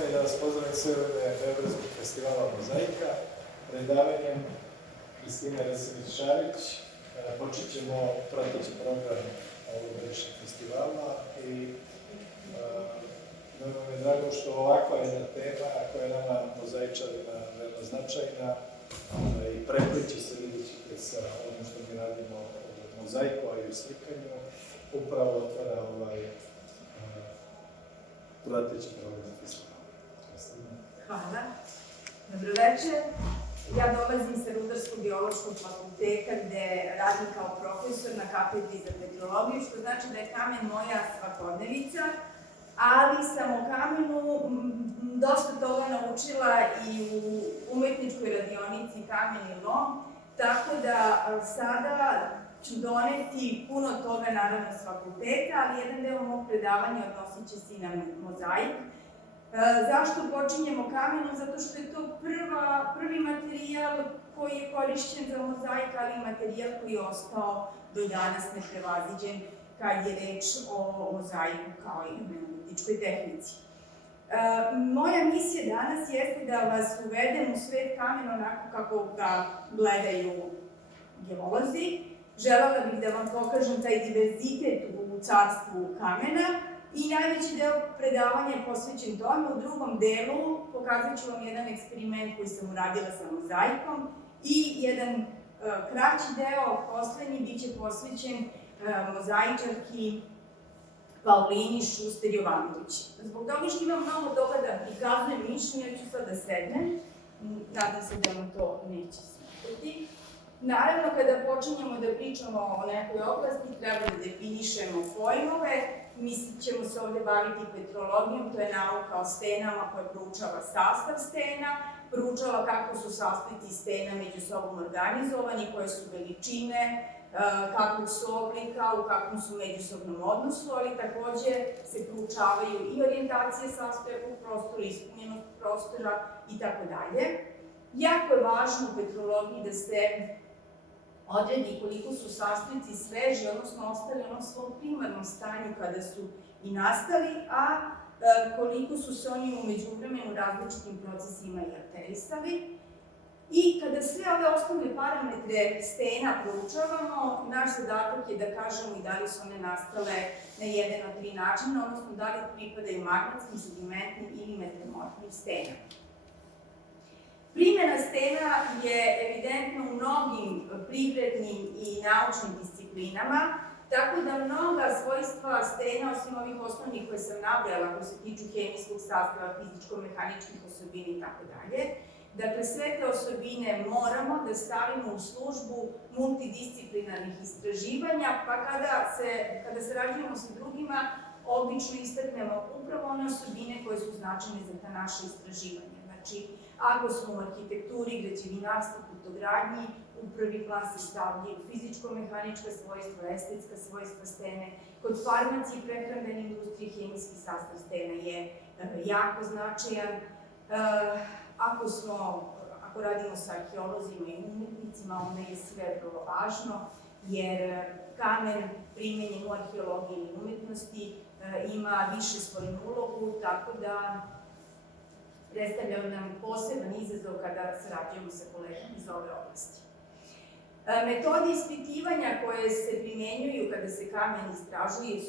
me da vas pozdravim sve u ime Beogradskog festivala Mozaika, predavanjem Kristine Rasinić-Šarić. Počet ćemo prateći program ovog godišnjeg festivala i mnogo mi je drago što ovakva jedna tema koja je nama mozaičarima veoma značajna i prepliče se, vidjet ćete, sa ono što mi radimo u mozaiku, a i u slikanju, upravo otvara prateći program festivala. Hvala. Dobroveče. Ja dolazim sa Rudarsko-biološkog fakulteta gde radim kao profesor na katedri za petrologiju, što znači da je kamen moja svakodnevica, ali sam o kamenu dosta toga naučila i u umetničkoj radionici Kamen i lom, tako da sada ću doneti puno toga naravno s fakulteta, ali jedan deo mog predavanja odnosit će se i na mozaik. Zašto počinjemo kamenom? Zato što je to prvi materijal koji je korišćen za mozaik, ali i materijal koji je ostao do danas neprevaziđen kad je reč o mozaiku kao i umetničkoj tehnici. Moja misija danas jeste da vas uvedem u svet kamena onako kako ga gledaju geolozi. Želela bih da vam pokažem taj diverzitet u carstvu kamena i najveći deo predavanja je posvećen tome. U drugom delu pokazat ću vam jedan eksperiment koji sam uradila sa mozaikom i jedan kraći deo, poslednji, bit će posvećen mozaičarki Paulini Šuster Jovanović. Zbog toga što imam mnogo toga da prikazujem mišljenje, ja ću sad da sednem. Nadam se da vam to neće smetati. Naravno, kada počinjemo da pričamo o nekoj oblasti, treba da definišemo pojmove. Mi ćemo se ovde baviti petrologijom, to je nauka o stenama koja proučava sastav stena, proučava kako su sastojci stena među sobom organizovani, koje su veličine, kakvog su oblika, u kakvom su međusobnom odnosu, ali takođe se proučavaju i orijentacije sastojaka u prostoru, ispunjenost prostora i tako dalje. Jako je važno u petrologiji da se odredi koliko su sastojci sveži, odnosno ostali u onom svom primarnom stanju kada su i nastali, a koliko su se oni u međuvremenu različitim procesima i alterisali. I kada sve ove osnovne parametre stena proučavamo, naš zadatak je da kažemo i da li su one nastale na jedan od tri načina, odnosno da li pripadaju magnetskim, sedimentnim ili metamorfnim stenama. Primjena stena je evidentna u mnogim privrednim i naučnim disciplinama, tako da mnoga svojstva stena, osim ovih osnovnih koje sam nabrala, koje se tiču hemijskog sastava, fizičko-mehaničkih osobina i tako dalje, dakle, sve te osobine moramo da stavimo u službu multidisciplinarnih istraživanja, pa kada sarađujemo sa drugima, obično istaknemo upravo one osobine koje su značajne za ta naša istraživanja. Znači, ako smo u arhitekturi, građevinarstvu, putogradnji, u prvi plan se stavljaju fizičko-mehanička svojstva, estetska svojstva stene. Kod farmacije i prehrambene industrije hemijski sastav stena je jako značajan. Ako radimo sa arheolozima i umetnicima, onda je sve vrlo važno, jer kamen primenjen u arheologiji i umetnosti ima više svojnu ulogu, tako da predstavlja nam poseban izazov kada sarađujemo sa kolegama iz ove oblasti. Metode ispitivanja koje se primenjuju kada se kamen istražuje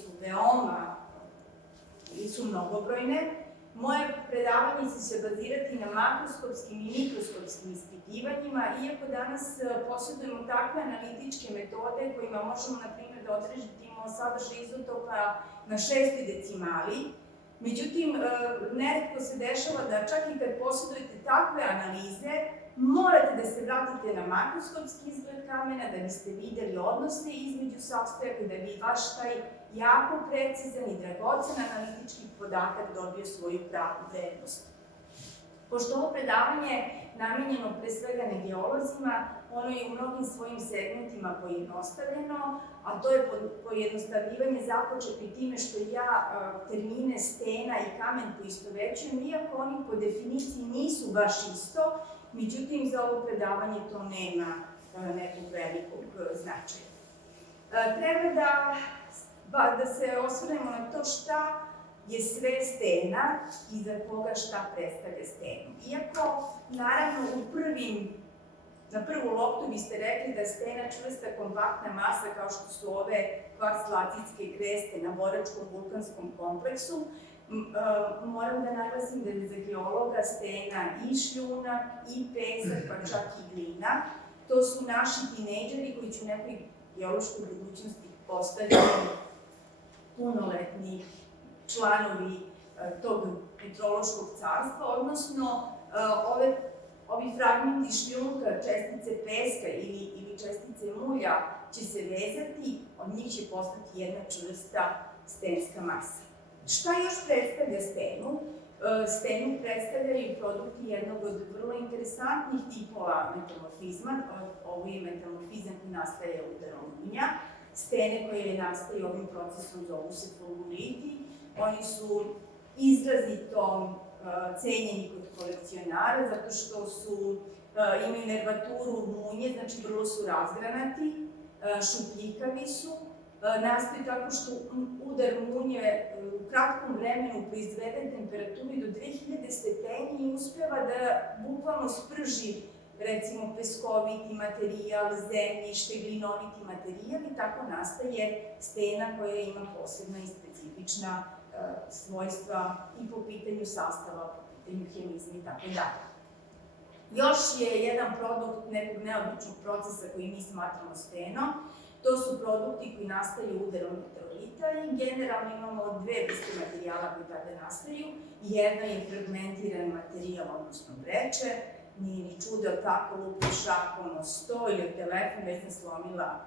su mnogobrojne. Moje predavanje će se bazirati na makroskopskim i mikroskopskim ispitivanjima, iako danas posjedujemo takve analitičke metode kojima možemo, na primjer, da odredimo sadržaj izotopa na 6. decimali. Međutim, neretko se dešava da čak i kad posjedujete takve analize, morate da se vratite na makroskopski izgled kamena da biste videli odnose između sastojaka, da bi baš taj jako precizan i dragocen analitički podatak dobio svoju pravu vrednost. Pošto ovo predavanje namenjeno pre svega na geolozima, ono je u mnogim svojim segmentima pojednostavljeno, a to je pojednostavljivanje započeto i time što ja termine stena i kamen poistovećujem, iako oni po definiciji nisu baš isto, međutim za ovo predavanje to nema nekog velikog značaja. Treba da se osvrnemo na to šta je sve stena i za koga šta predstavlja stenu. Iako, naravno, na prvu loptu biste rekli da stena čvrsta kompaktna masa kao što su ove kvarc-latitske kreste na Boračkom vulkanskom kompleksu, moram da naglasim da je za geologa stena i šljunak, i pesak, pa čak i glina. To su naši tinejdžeri koji će u nekoj geološkoj budućnosti postati punoletni članovi tog petrološkog carstva, odnosno ovi fragmenti šljunka, čestice peska ili čestice mulja će se vezati, od njih će postati jedna čvrsta stenska masa. Šta još predstavlja stenu? Stenu predstavljaju produkti jednog od vrlo interesantnih tipova metamorfizma. Ovo je metamorfizam koji nastaje udarom munja. Stene koje nastaju ovim procesom zovu se fulguriti. Oni su izrazito cenjeni kod kolekcionara zato što imaju nervaturu munje, znači vrlo su razgranati, šupljikavi su, nastaju tako što udar munje u kratkom vremenu proizvede temperaturi do 2000 stepeni i uspeva da bukvalno sprži recimo peskoviti materijal, zemljište, glinoviti materijal i tako nastaje stena koja ima posebna i specifična svojstva i po pitanju sastava, po pitanju hemizma i tako dalje. Još je jedan produkt nekog neobičnog procesa koji mi smatramo stenom. To su produkti koji nastaju udarom meteorita i generalno imamo dve vrste materijala koji tada nastaju. Jedna je fragmentiran materijal, odnosno vreće. Nije ni čudo tako lupi šakom o sto ili o telefon, već sam slomila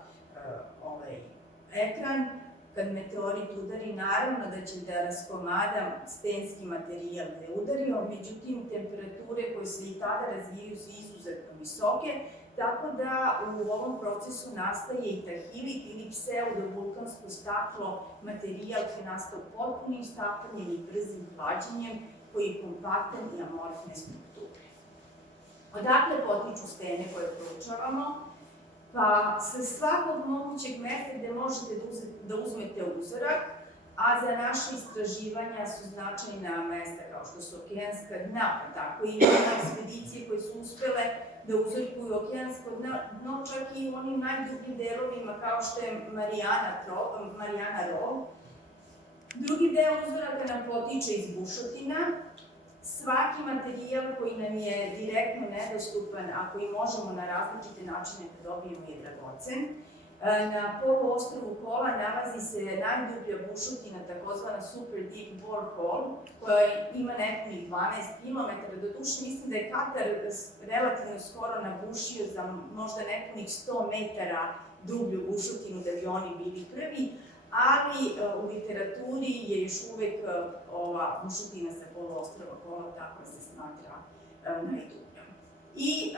ekran. Kad meteorit udari, naravno da će da raskomada stenski materijal da je udario, međutim, temperature koje se i tada razvijaju su izuzetno visoke, tako da u ovom procesu nastaje i tahilit ili pseudovulkansko staklo, materijal koji je nastao potpunim staklanjem i brzim hlađenjem, koji je kompaktan i amorfne strukture. Odakle potiču stene koje proučavamo? Pa sa svakog mogućeg mesta gde možete da uzmete uzorak, a za naše istraživanja su značajna mesta kao što su okeanska dna, pa tako i ima ekspedicije koje su uspele da uzorkuju okeansko dno, čak i u onim najdubljim delovima kao što je Marijana Rov. Drugi deo uzoraka nam potiče iz bušotina. Svaki materijal koji nam je direktno nedostupan, a koji možemo na različite načine da dobijemo, je dragocen. Na poluostrvu Kola nalazi se najdublja bušotina, takozvana Super Deep Borehole, koja ima nepunih 12 km. Doduše, mislim da je Katar relativno skoro nabušio za možda nepunih 100 metara dublju bušotinu da bi oni bili prvi, ali u literaturi je još uvek ova bušotina sa poluostrva Kola tako se smatra najdubljom. I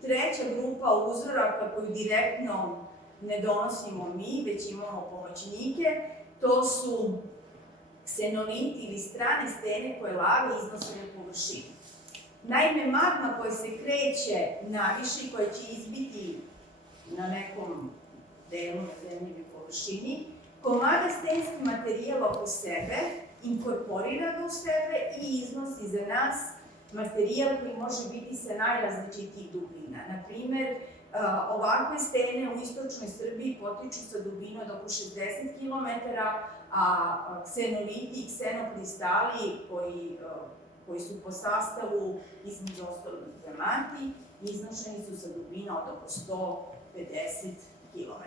treća grupa uzoraka koju direktno ne donosimo mi, već imamo pomoćnike, to su ksenoliti ili strane stene koje lave iznose na površinu. Naime, magma koja se kreće naviše i koja će izbiti na nekom delu na zemljivoj površini, komada stenski materijal oko sebe, inkorporira ga u sebe i iznosi za nas materijal koji može biti sa najrazličitijih dubina. Naprimer, ovakve stene u istočnoj Srbiji potiču sa dubinom od oko 60 km, a ksenoliti i ksenokristali koji su po sastavu između ostalih dijamanti, iznošeni su sa dubina od oko 150 km.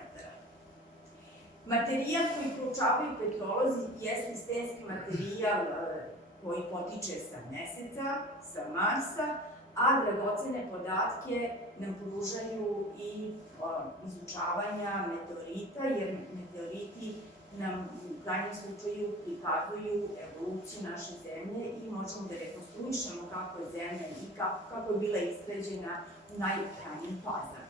Materijal koji proučavaju petrolozi jeste stenski materijal koji potiče sa Meseca, sa Marsa, a dragocene podatke nam pružaju i izučavanja meteorita, jer meteoriti nam u krajnjem slučaju prikazuju evoluciju naše zemlje i možemo da rekonstruišemo kako je zemlja i kako je bila izgrađena u najranijim fazama.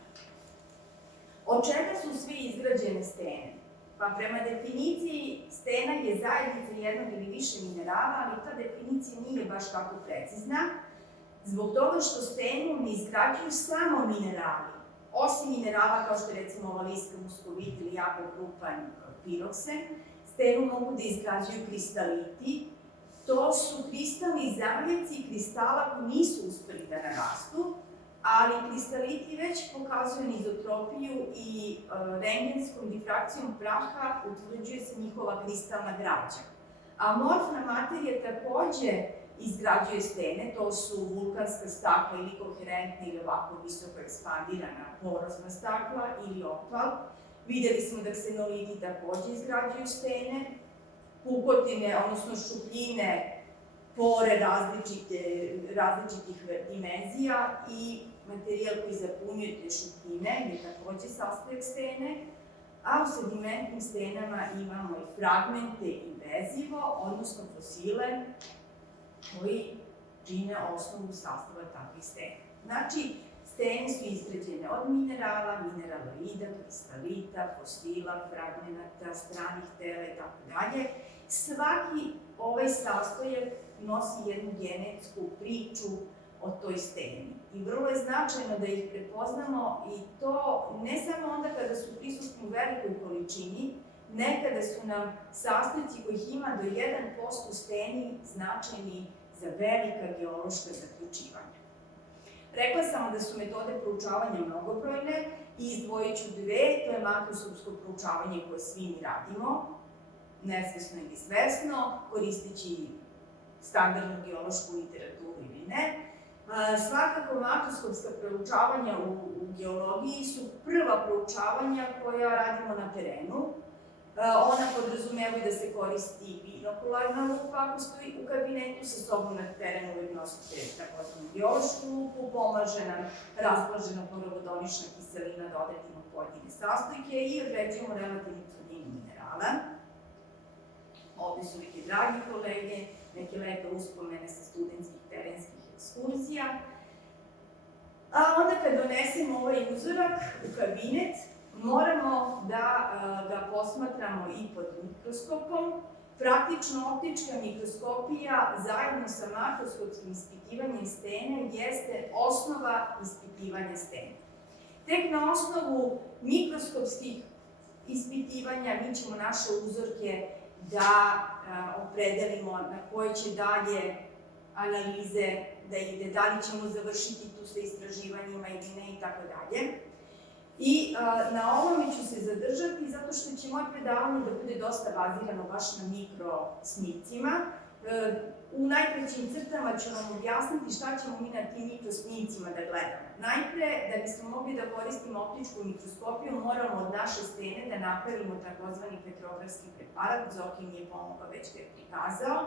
Od čega su sve izgrađene stene? Pa prema definiciji stena je zajednica jednog ili više minerala, ali ta definicija nije baš tako precizna, zbog toga što stenu ne izgrađuju samo minerali. Osim minerala kao što je recimo valijska muskovit ili jako krupan piroksen, stenu mogu da izgrađuju kristaliti. To su kristalni zameljci kristala koji nisu uspeli da narastu, ali kristaliti već pokazuju izotropiju i rengenskom difrakcijom praha utvrđuje se njihova kristalna građa. Amorfna materija takođe izgrađuje stene, to su vulkanska stakla ili koherentna ili ovako visoko ekspandirana porozna stakla ili opal. Videli smo da ksenoliti takođe izgrađuju stene, pukotine, odnosno šupljine, pore različitih dimenzija i materijal koji zapunjuje te šupljine je takođe sastojak stene, a u sedimentnim stenama imamo i fragmente i vezivo, odnosno fosile koji čine osnovu sastava takvih stena. Znači, stene su izgrađene od minerala, mineraloida, kristalita, fosila, fragmenata, stranih tela i tako dalje. Svaki ovaj sastojak nosi jednu genetsku priču o toj steni. I vrlo je značajno da ih prepoznamo i to ne samo onda kada su prisutni u velikoj količini, nekada su nam sastojci kojih ima do 1% steni značajni za velika geološka zaključivanja. Rekla sam da su metode proučavanja mnogobrojne i izdvojit ću dve, to je makroskopsko proučavanje koje svi mi radimo, nesvesno ili svesno, koristeći standardnu geološku literaturu ili ne. Svakako, makroskopska proučavanja u geologiji su prva proučavanja koja radimo na terenu. Ona podrazumevaju da se koristi binokularna lupa ako stoji u kabinetu, sa sobom na terenu uvijek nosite takozvanu geološku lupu, pomaže nam razblažena porovodonična kiselina da odredimo pojedine sastojke i određujemo relativnu tvrdinu minerala. Ovde su neke dragi kolege, neke lepe uspomene sa studentskih terenskih ekskurzija. A onda kad donesemo ovaj uzorak u kabinet, moramo da ga posmatramo i pod mikroskopom. Praktično optička mikroskopija zajedno sa makroskopskim ispitivanjem stene jeste osnova ispitivanja stene. Tek na osnovu mikroskopskih ispitivanja mi ćemo naše uzorke da opredelimo na koje će dalje analize da ide, da li ćemo završiti tu sa istraživanjima ili ne i tako dalje. I na ovome ću se zadržati zato što će moje predavanje da bude dosta bazirano baš na mikrosnimcima. U najkraćim crtama ću vam objasniti šta ćemo mi na tim mikrosnimcima da gledamo. Najpre, da bismo mogli da koristimo optičku mikroskopiju, moramo od naše stene da napravimo takozvani petrografski preparat, Zoki mi je pomogao već ga je prikazao.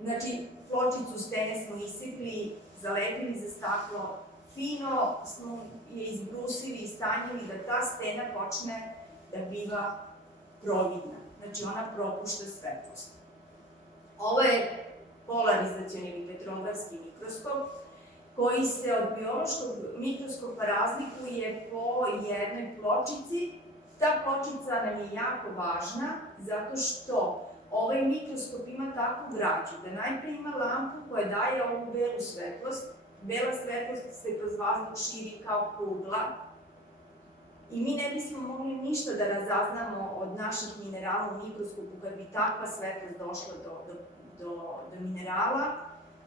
Znači, pločicu stene smo isekli, zalepili za staklo, fino smo je izbrusili i stanjili da ta stena počne da biva providna. Znači, ona propušta svetlost. Ovo je polarizacioni ili petrografski mikroskop koji se od biološkog mikroskopa razlikuje po jednoj pločici. Ta pločica nam je jako važna zato što ovaj mikroskop ima takvu građu da najpre ima lampu koja daje ovu belu svetlost. Bela svetlost se kroz vazduh širi kao kugla i mi ne bismo mogli ništa da razaznamo od naših minerala u mikroskopu kad bi takva svetlost došla do minerala,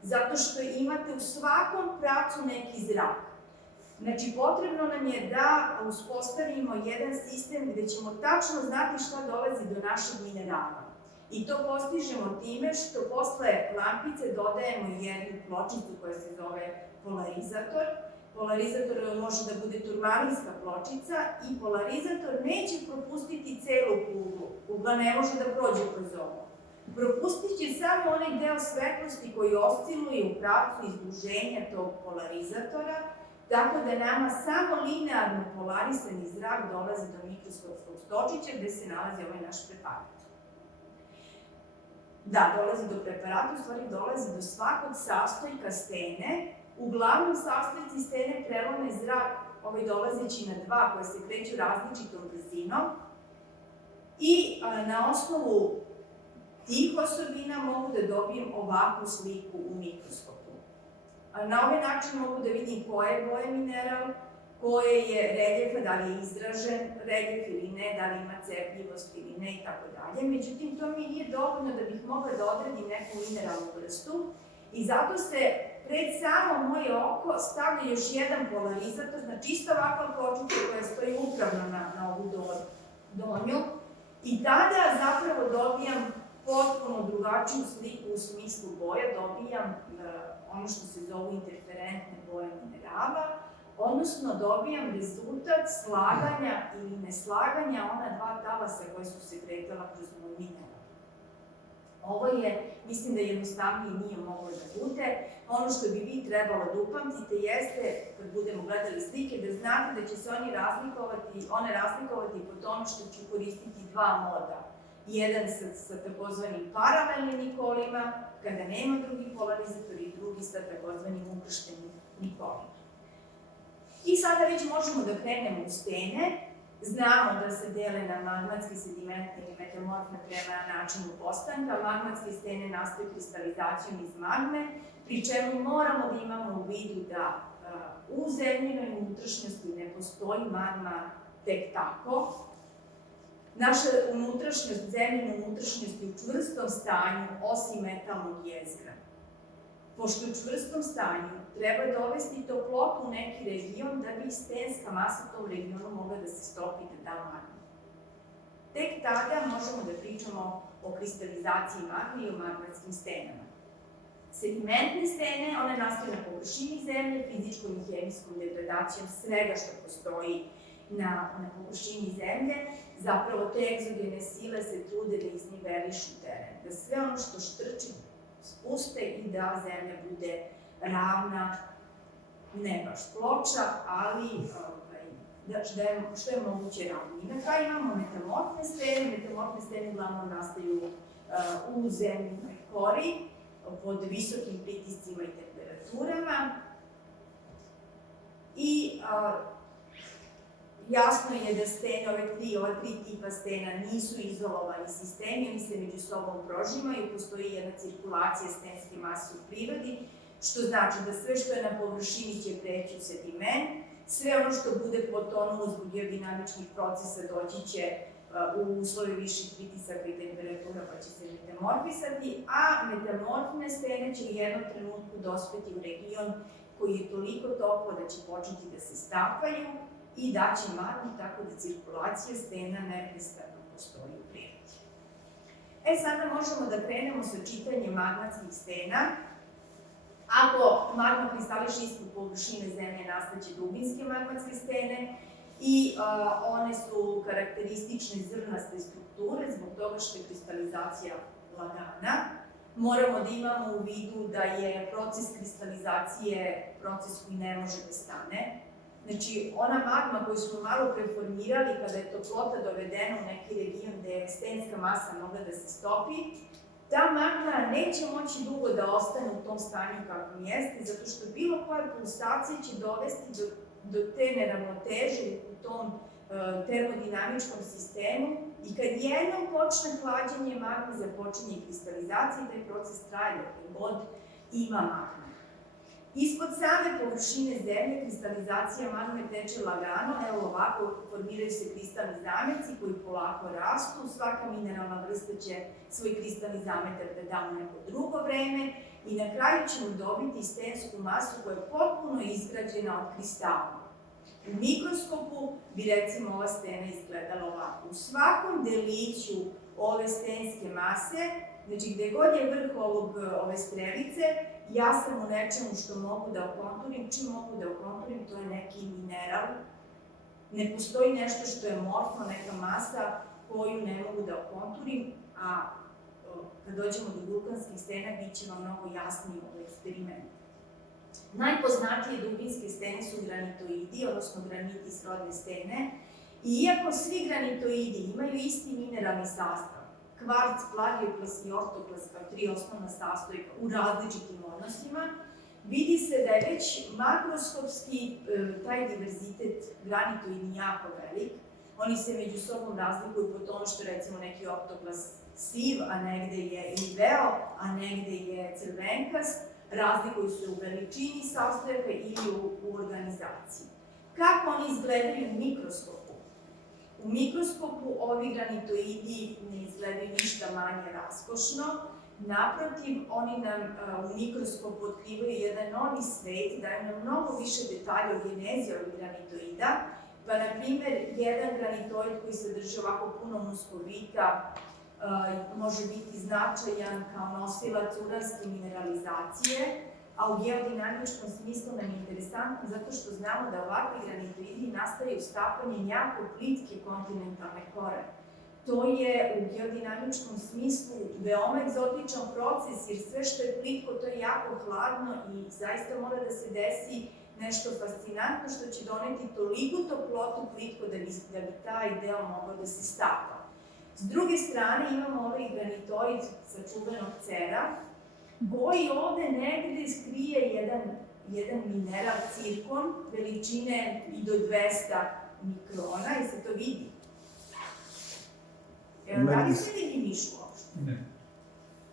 zato što imate u svakom pravcu neki zrak. Znači, potrebno nam je da uspostavimo jedan sistem gde ćemo tačno znati šta dolazi do našeg minerala. I to postižemo time što posle lampice dodajemo jednu pločicu koja se zove polarizator. Polarizator može da bude turmalinska pločica i polarizator neće propustiti celu kuglu. Kugla ne može da prođe kroz ovo. Propustit će samo onaj deo svetlosti koji osciluje u pravcu izduženja tog polarizatora, tako da nama samo linearno polarisani zrak dolazi do mikroskopskog stočića gde se nalazi ovaj naš preparat. Da, dolazi do preparata, u stvari dolazi do svakog sastojka stene. Uglavnom, sastojci stene prelome zrak, dolazeći na dva koje se kreću različitom brzinom i na osnovu tih osobina mogu da dobijem ovakvu sliku u mikroskopu. Na ovaj način mogu da vidim koje je boje mineral, koje je reljefa, da li je izražen reljef ili ne, da li ima cepljivost ili ne i tako dalje. Međutim, to mi nije dovoljno da bih mogla da odredim neku mineralnu vrstu i zato se pred samo moje oko stavlja još jedan polarizator, znači isto ovakva pločica koja stoji upravno na ovu donju i tada zapravo dobijam potpuno drugačiju sliku u smislu boja, dobijam ono što se zovu interferentne boje minerala, odnosno dobijam rezultat slaganja ili neslaganja ona dva talasa koje su se kretala kroz moj mineral. Ovo je, mislim da jednostavnije nije moglo da bude. Ono što bi vi trebalo da upamtite jeste, kad budemo gledali slike, da znate da će se one razlikovati po tome što ću koristiti dva moda. Jedan sa takozvanim paralelnim nikolima, kada nema drugi polarizator, i drugi sa takozvanim ukrštenim nikolima. I sada već možemo da krenemo u stene. Znamo da se dele na magmatske, sedimentne i metamorfne prema načinu postanka. Magmatske stene nastaju kristalizacijom iz magme, pri čemu moramo da imamo u vidu da u zemljinoj unutrašnjosti ne postoji magma tek tako. Naša unutrašnjost, zemljina unutrašnjost je u čvrstom stanju, osim metalnog jezgra. Pošto je u čvrstom stanju, treba dovesti toplotu u neki region da bi stenska masa u tom regionu mogla da se stopi da da magmu. Tek tada možemo da pričamo o kristalizaciji magme i o magmatskim stenama. Sedimentne stene, one nastaju na površini zemlje, fizičkom i hemijskom degradacijom svega što postoji na površini zemlje. Zapravo te egzogene sile se trude da iznivelišu teren, da sve ono što štrči spuste i da zemlja bude ravna, ne baš ploča, ali što je moguće ravnije. I na kraju imamo metamorfne stene. Metamorfne stene uglavnom nastaju u zemljinoj kori, pod visokim pritiscima i temperaturama. I jasno je da stene, ova tri tipa stena nisu izolovani sistemi, oni se među sobom prožimaju, postoji jedna cirkulacija stenske mase u prirodi, što znači da sve što je na površini će preći u sediment, sve ono što bude potonulo zbog biodinamičkih procesa doći će u uslove viših pritisaka i temperatura pa će se metamorfisati, a metamorfne stene će u jednom trenutku dospeti u region koji je toliko toplo da će početi da se stapaju i da će magmu tako da cirkulacija stena neprestano postoji u prirodi. Sada možemo da krenemo sa čitanjem magmatskih stena. Ako magma kristališe ispod površine zemlje, nastaće dubinske magmatske stene i one su karakteristične zrnaste strukture zbog toga što je kristalizacija lagana. Moramo da imamo u vidu da je proces kristalizacije proces koji ne može da stane. Znači, ona magma koju smo malo preformirali kada je toplota dovedena u neki region gde je stenska masa mogla da se stopi, ta magma neće moći dugo da ostane u tom stanju kakvom jeste, zato što bilo koja pulsacija će dovesti do te neravnoteže u tom termodinamičkom sistemu i kad jednom počne hlađenje magme, započinje kristalizacija i taj proces traje dok god ima magma. Ispod same površine zemlje kristalizacija magme teče lagano, evo ovako formiraju se kristalni zameci koji polako rastu, svaka mineralna vrsta će svoj kristalni zametak da da u neko drugo vreme i na kraju ćemo dobiti stensku masu koja je potpuno izgrađena od kristala. U mikroskopu bi recimo ova stena izgledala ovako. U svakom deliću ove stenske mase, znači gde god je vrh ove strelice, ja sam u nečemu što mogu da okonturim. Čim mogu da okonturim, to je neki mineral. Ne postoji nešto što je morfno, neka masa koju ne mogu da okonturim, a kad dođemo do vulkanskih stena, bit će vam mnogo jasniji ovaj eksperiment. Najpoznatije dubinske stene su granitoidi, odnosno graniti srodne stene. I iako svi granitoidi imaju isti mineralni sastav, kvarc, plagioklas i ortoklas kao tri osnovna sastojka u različitim odnosima, vidi se da je već makroskopski taj diverzitet granitoidni jako velik. Oni se među sobom razlikuju po tome što recimo neki ortoklas siv, a negde je i beo, a negde je crvenkast, razlikuju se u veličini sastojaka ili u organizaciji. Kako oni izgledaju u mikroskopu? U mikroskopu ovi granitoidi ne izgledaju ništa manje raskošno. Naprotiv, oni nam u mikroskopu otkrivaju jedan novi svet, daju nam mnogo više detalja o genezi ovih granitoida. Pa, na primer, jedan granitoid koji sadrži ovako puno muskovita može biti značajan kao nosilac uranske mineralizacije, a u geodinamičkom smislu nam je interesantno zato što znamo da ovakvi granitoidi nastaju stapanjem jako plitke kontinentalne kore. To je u geodinamičkom smislu veoma egzotičan proces, jer sve što je plitko to je jako hladno i zaista mora da se desi nešto fascinantno što će doneti toliko toplotu plitko da bi taj deo mogao da se stapa. S druge strane imamo ovaj granitoid sa čuvenog cera, koji ovde negde skrije jedan mineral cirkon veličine i do 200 mikrona, i se to vidi. Evo, da li se vidi mišu uopšte? Ne.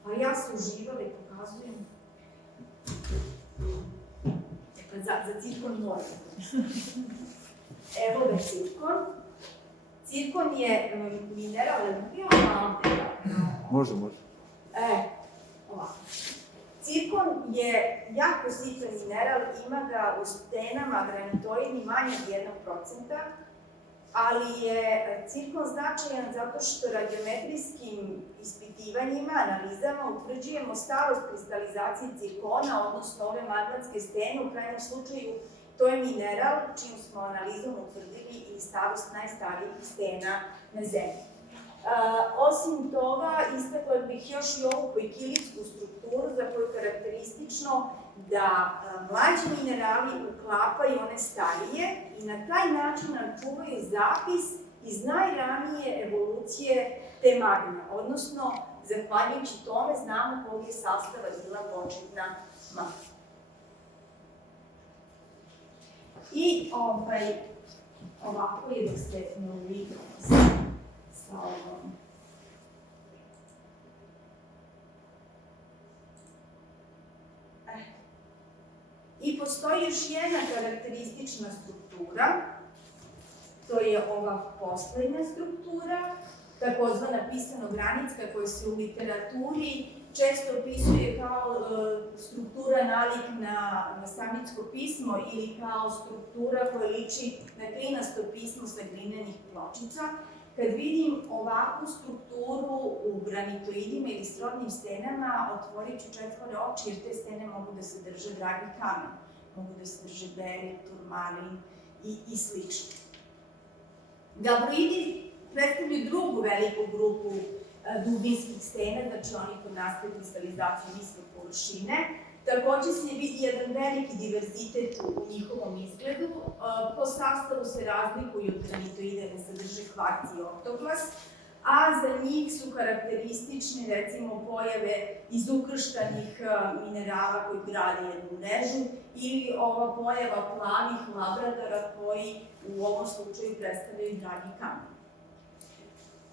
Pa ja se uživala i pokazujem. Za cirkon moram. Evo ga cirkon. Cirkon je mineral, bio malo Može. Ovako. Cirkon je jako sitan mineral, ima ga u stenama granitoidni manje od 1%, ali je cirkon značajan zato što radiometrijskim ispitivanjima, analizama, utvrđujemo starost kristalizacije cirkona, odnosno ove magnetske stene. U krajnjem slučaju, to je mineral čijom smo analizom utvrdili i starost najstarijih stena na Zemlji. Osim toga, istakla bih još i ovu poikilitsku strukturu za koju je karakteristično da mlađi minerali uklapaju one starije i na taj način nam čuvaju zapis iz najranije evolucije te magne, odnosno, zahvaljujući tome, znamo kog je sastava bila početna magna. I ovako je dok se ne uvidio sa ovom. I postoji još jedna karakteristična struktura, to je ova poslednja struktura, takozvana pisano-granicka, koja se u literaturi često opisuje kao struktura nalik na samitsko pismo ili kao struktura koja liči na klinasto pismo sa glinenih pločica. Kad vidim ovakvu strukturu u granitoidima ili srodnim stenama, otvorit ću četvore oči, jer te stene mogu da sadrže dragi kamen, mogu da sadrže berit, turmalin i slično. Gabroidi predstavljaju drugu veliku grupu dubinskih stena, znači oni koji nastaju kristalizaciju niske površine. Takođe se vidi jedan veliki diverzitet u njihovom izgledu. Po sastavu se razlikuju od granitoida, ne sadrže kvarc i ortoklas, a za njih su karakteristične recimo pojave izukrštanih minerala koji grade jednu mrežu ili ova pojava plavih labradora koji u ovom slučaju predstavljaju dragi kamen.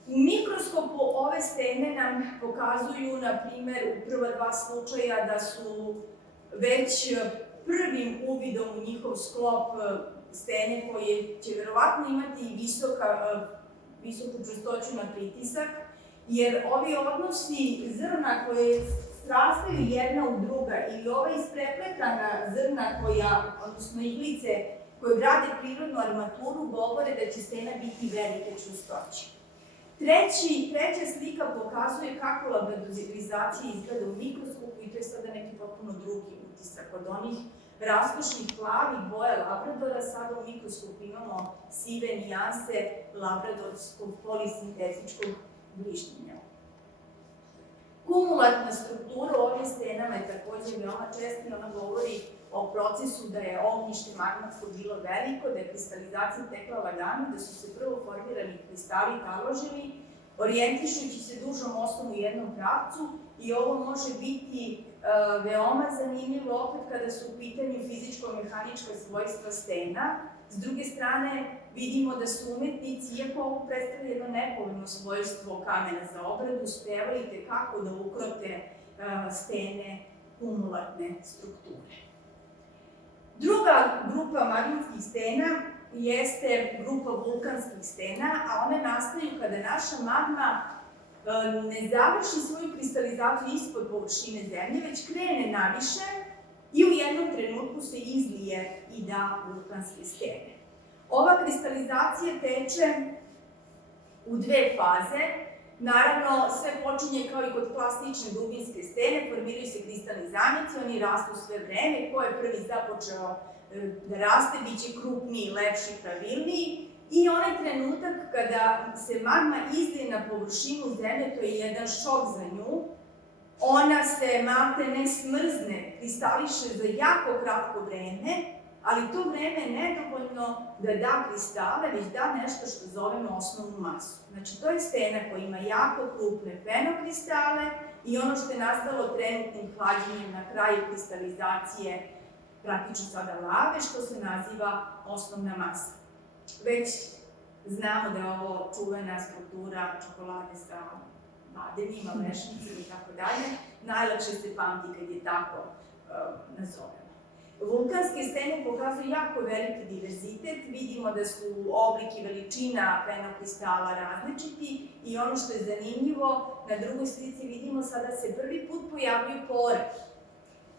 U mikroskopu ove stene nam pokazuju, na primer, u prva dva slučaja da su već prvim uvidom u njihov sklop stene koje će verovatno imati i visoku čvrstoću na pritisak, jer ovi odnosi zrna koje srastaju jedna u druga ili ova isprepletana zrna odnosno iglice koje grade prirodnu armaturu govore da će stena biti velike čvrstoće. Treća slika pokazuje kako labradorizacija izgleda u mikroskopu i to je sada neki potpuno drugi utisak. Od onih raskošnih plavih boja labradora, sada u mikroskopu imamo sive nijanse labradorskog polisintetičkog bližnjenja. Kumulatna struktura u ovim stenama je takođe veoma česta i ona govori o procesu da je ognjište magnetsko bilo veliko, da je kristalizacija tekla lagano, da su se prvo formirani kristali taložili, orijentišujući se dužom osom u jednom pravcu, i ovo može biti veoma zanimljivo opet kada su u pitanju fizičko-mehanička svojstva stena. S druge strane, vidimo da su umetnici, iako ovo predstavlja jedno nepovoljno svojstvo kamena za obradu, uspevali tekako da ukrote stene kumulatne strukture. Druga grupa magnetskih stena jeste grupa vulkanskih stena, a one nastaju kada naša magma ne završi svoju kristalizaciju ispod površine zemlje, već krene naviše i u jednom trenutku se izlije i da vulkanske stene. Ova kristalizacija teče u dve faze. Naravno, sve počinje kao i kod plastične dubinske stene, formiraju se kristalni zameci, oni rastu sve vreme, ko je prvi započeo da raste, bit će krupniji, lepši, pravilniji, i onaj trenutak kada se magma izlije na površinu zemlje, to je jedan šok za nju, ona se malte ne smrzne, kristališe za jako kratko vreme, ali to vreme je nedovoljno da da kristale, već da nešto što zovemo osnovnu masu. Znači, to je stena koja ima jako krupne fenokristale i ono što je nastalo trenutnim hlađenjem na kraju kristalizacije, praktično sada lave, što se naziva osnovna masa. Već znamo da je ovo čuvena struktura čokolade sa badenima, lešnicima i tako dalje. Najlakše se pamti kad je tako nazovemo. Vulkanske stene pokazuju jako veliki diverzitet. Vidimo da su oblik i veličina fenokristala različiti i ono što je zanimljivo, na drugoj slici vidimo sada se prvi put pojavljuju pore.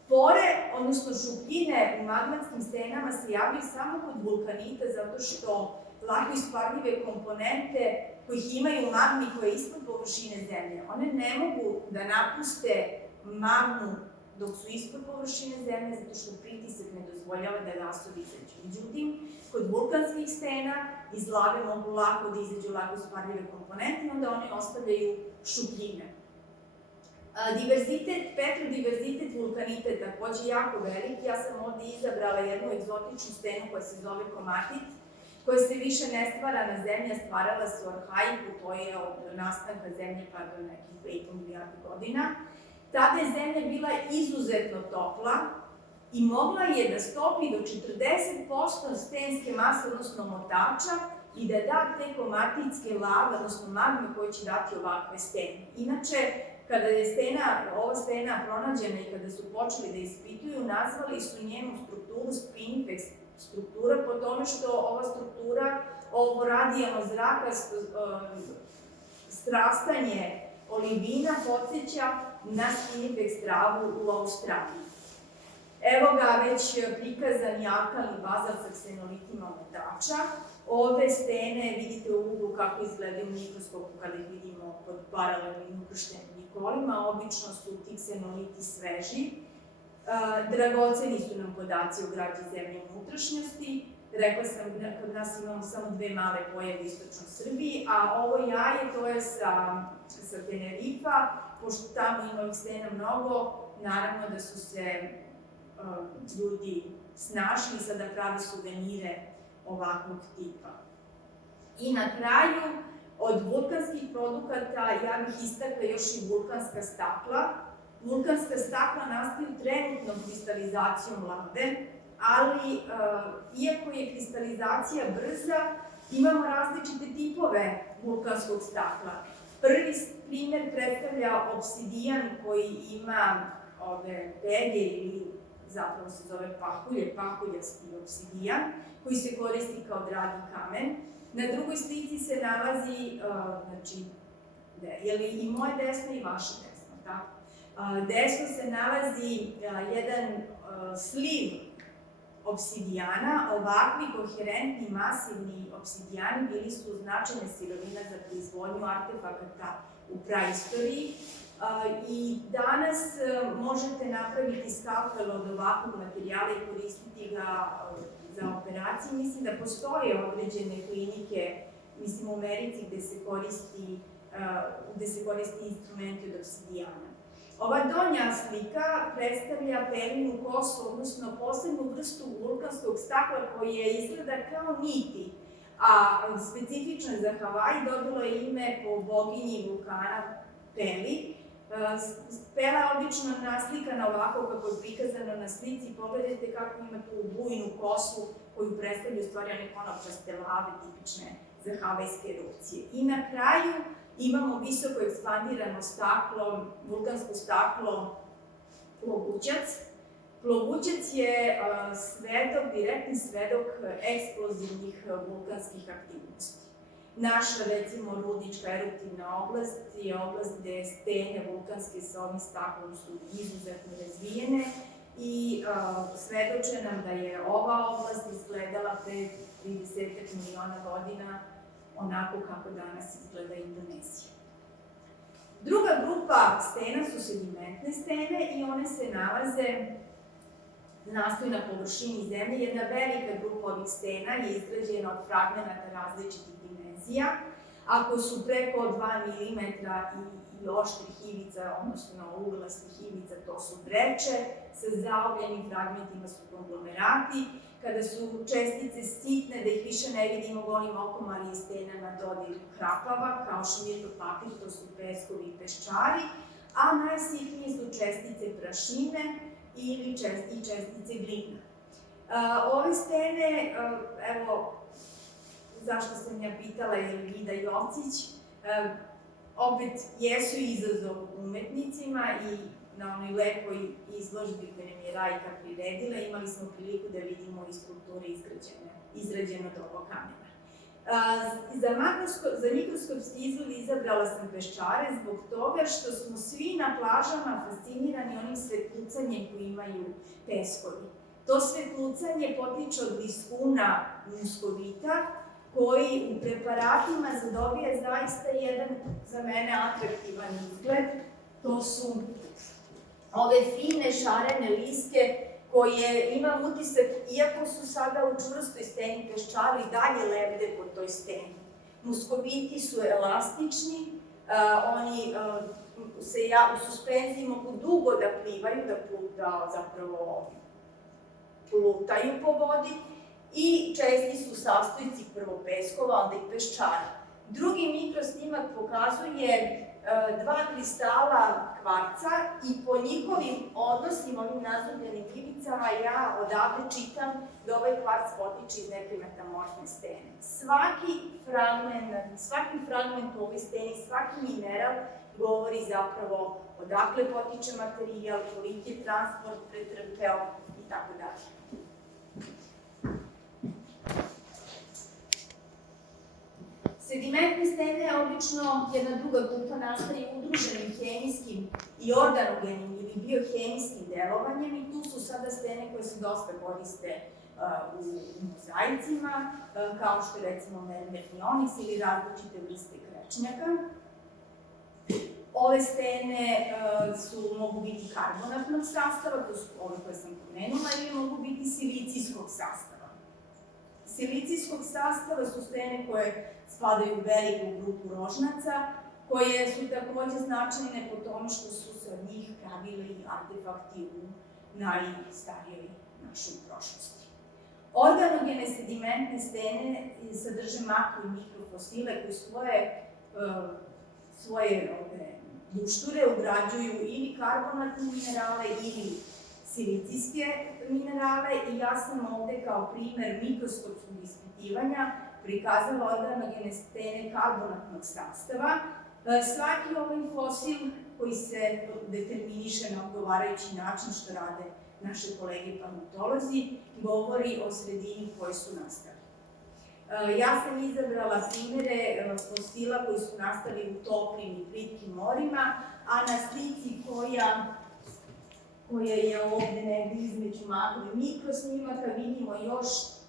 Pore, odnosno šupljine u magmatskim stenama se javljaju samo kod vulkanita zato što lako isparljive komponente kojih imaju u magmi koja je ispod površine zemlje, one ne mogu da napuste magmu dok su ispod površine zemlje zato što pritisak ne dozvoljava da gasovi izađu. Međutim, kod vulkanskih stena iz lave mogu lako da izađu lako isparljive komponente i onda one ostavljaju šupljine. Petrodiverzitet vulkanita je takođe jako veliki. Ja sam ovde izabrala jednu egzotičnu stenu koja se zove komatit, koja se više ne stvara na zemlji, a stvarala se u arhaiku, to je od nastanka zemlje pa do nekih 5 milijardi godina. Tada je zemlja bila izuzetno topla i mogla je da stopi do 40% stenske mase, odnosno motača, i da da te komatitske lave, odnosno magme koje će dati ovakve stene. Inače, kada je ova stena pronađena i kada su počeli da ispituju, nazvali su njenu strukturu spinifex struktura po tome što ova struktura, ovo radijalno zraka, srastanje olivina podsjeća na spinifex travu u Australiji. Evo ga već prikazani alkalni bazalt sa ksenolitima motača. Ove stene vidite u uglu kako izgledaju u mikroskopu kada ih vidimo pod paralelnim ukrštenim kolima. Obično su ti ksenoliti sveži. Dragoceni su nam podaci o građi zemlje unutrašnjosti. Rekla sam da kod nas imamo samo 2 male pojave u istočnoj Srbiji, a ovo jaje to je sa Tenerifa, pošto tamo ima ovih stena mnogo, naravno da su se ljudi snašli sada prave suvenire ovakvog tipa. I na kraju, od vulkanskih produkata ja bih istakla još i vulkanska stakla. Vulkanska stakla nastaju trenutnom kristalizacijom lave, ali iako je kristalizacija brza, imamo različite tipove vulkanskog stakla. Prvi primer predstavlja obsidijan koji ima ove pege ili zapravo se zove pahuljasti obsidijan, koji se koristi kao dragi kamen. Na drugoj slici se nalazi, znači, je li i moje desno i vaše desno, tako? Desno se nalazi jedan sliv obsidijana. Ovakvi koherentni, masivni obsidijani bili su značajne sirovine za proizvodnju artefakata u praistoriji. I danas možete napraviti skalpel od ovakvog materijala i koristiti ga za operacije. Mislim da postoje određene klinike, mislim u Americi, gde se koristi instrumenti od obsidijana. Ova donja slika predstavlja pelinu kosu, odnosno posebnu vrstu vulkanskog stakla koje izgleda kao niti, a specifično za Havaj dobilo je ime po boginji vulkana Peli. Pela je obično naslikana ovako kako je prikazano na slici. Pogledajte kako ima tu bujnu kosu koju predstavljaju stvari one konopaste lave tipične za havajske erupcije. I na kraju imamo visoko ekspandirano staklo, vulkansko staklo Logućac. Plovućac je direktni svedok eksplozivnih vulkanskih aktivnosti. Naša, recimo, rudnička eruptivna oblast je oblast gde stene vulkanske sa ovim staklom su izuzetno razvijene i svedoče nam da je ova oblast izgledala pre 30 miliona godina onako kako danas izgleda Indonezija. Druga grupa stena su sedimentne stene i one se nastaju na površini zemlje. Jedna velika grupa ovih stena je izgrađena od fragmenata različitih dimenzija. Ako su preko 2 mm i oštrih ivica, odnosno uglastih ivica, to su vreće, sa zaobljenim fragmentima su konglomerati. Kada su čestice sitne, da ih više ne vidimo golim okom, ali je stena na dodiru krapava, kao šmirgl papir, to su peskovi i peščari, a najsitnije su čestice prašine i čestice glina. Ove stene, evo, zašto sam ja pitala je li Vida Jocić, opet jesu izazov umetnicima i na onoj lepoj izložbi koju nam je Rajka priredila, imali smo priliku da vidimo i skulpture izrađene od ovog kamena. Za mikroskopski izgled izabrala sam peščare zbog toga što smo svi na plažama fascinirani onim svetlucanjem koji imaju peskovi. To svetlucanje potiče od liskuna muskovita, koji u preparatima zadobija zaista jedan, za mene, atraktivan izgled. To su ove fine šarene liske koje imam utisak, iako su sada u čvrstoj steni peščaru, i dalje lebde po toj steni. Muskoviti su elastični, oni se u suspenziji mogu dugo da plivaju, da zapravo plutaju po vodi, i česti su sastojci prvo peskova, onda i peščara. Drugi mikrosnimak pokazuje dva kristala kvarca i po njihovim odnosima, ovim nazubljenim ivicama, ja odavde čitam da ovaj kvarc potiče iz neke metamorfne stene. Svaki fragment u ovoj steni, svaki mineral govori zapravo odakle potiče materijal, koliki je transport pretrpeo i tako dalje. Sedimentne stene obično jedna druga grupa nastaje udruženim hemijskim i organogenim ili biohemijskim delovanjem i tu su sada stene koje se dosta koriste u mozaicima, kao što je recimo mermerni oniks ili različite vrste krečnjaka. Ove stene mogu biti karbonatnog sastava, to su ove koje sam pomenula, ili mogu biti silicijskog sastava. Silicijskog sastava su stene koje spadaju u veliku grupu rožnaca, koje su takođe značajne po tome što su se od njih pravili artefakti u najstarijoj našoj prošlosti. Organogene sedimentne stene sadrže makro i mikrofosile koji svoje dušture ugrađuju ili karbonatne minerale ili silicijske minerale i ja sam ovde kao primer mikroskopskog ispitivanja prikazala organogene stene karbonatnog sastava. Svaki ovaj fosil koji se determiniše na odgovarajući način, što rade naše kolege paleontolozi, govori o sredini koje su nastali. Ja sam izabrala primere fosila koji su nastali u toplim i plitkim morima, a na slici koja je ovde negde između makro i mikrosnimaka vidimo još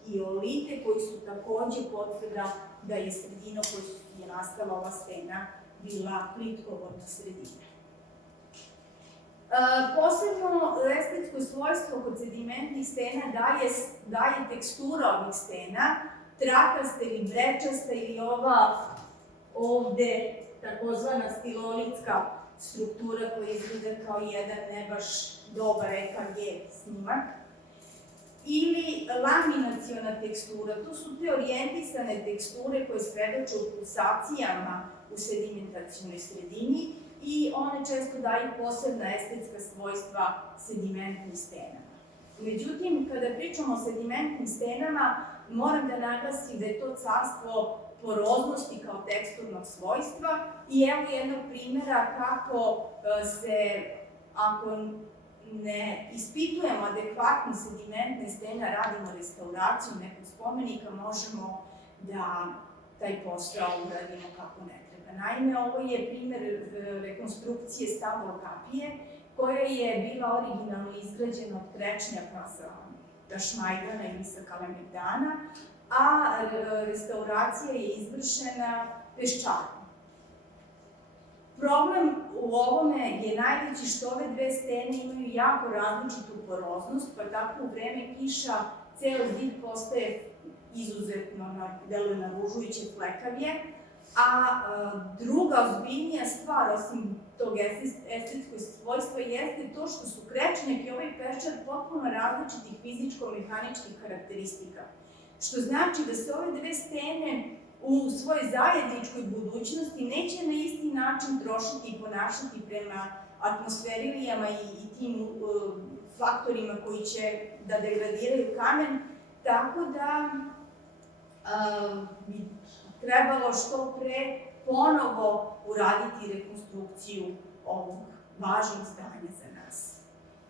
i olite koji su takođe potvrda da je sredina u kojoj je nastala ova stena bila plitkovodna sredina. Posebno estetsko svojstvo kod sedimentnih stena daje tekstura ovih stena, trakasta ili brečasta ili ova ovde takozvana stilolitska struktura koja izgleda kao jedan ne baš dobar EKG snimak, ili laminaciona tekstura. To su te orijentisane teksture koje svedoče o pulsacijama u sedimentacionoj sredini i one često daju posebna estetska svojstva sedimentnim stenama. Međutim, kada pričamo o sedimentnim stenama, moram da naglasim da je to carstvo poroznosti kao teksturnog svojstva i evo jednog primera kako se, ako ne ispitujemo adekvatno sedimentne stene, radimo restauraciju nekog spomenika, možemo da taj posao uradimo kako ne treba. Naime, ovo je primer rekonstrukcije stablo kapije, koja je bila originalno izgrađena od krečnjaka sa Tašmajdana ili sa Kalemegdana, a restauracija je izvršena peščarom. Problem u ovome je najveći što ove dve stene imaju jako različitu poroznost, pa tako u vreme kiša ceo zid postaje izuzetno, deluje naružujuće flekavije, a druga ozbiljnija stvar, osim tog estetskog svojstva, jeste to što su krečnjak i ovaj peščar potpuno različitih fizičko-mehaničkih karakteristika. Što znači da se ove dve stene u svojoj zajedničkoj budućnosti neće na isti način trošiti i ponašati prema atmosferilijama i tim faktorima koji će da degradiraju kamen, tako da bi trebalo što pre ponovo uraditi rekonstrukciju ovog važnog zdanja za nas.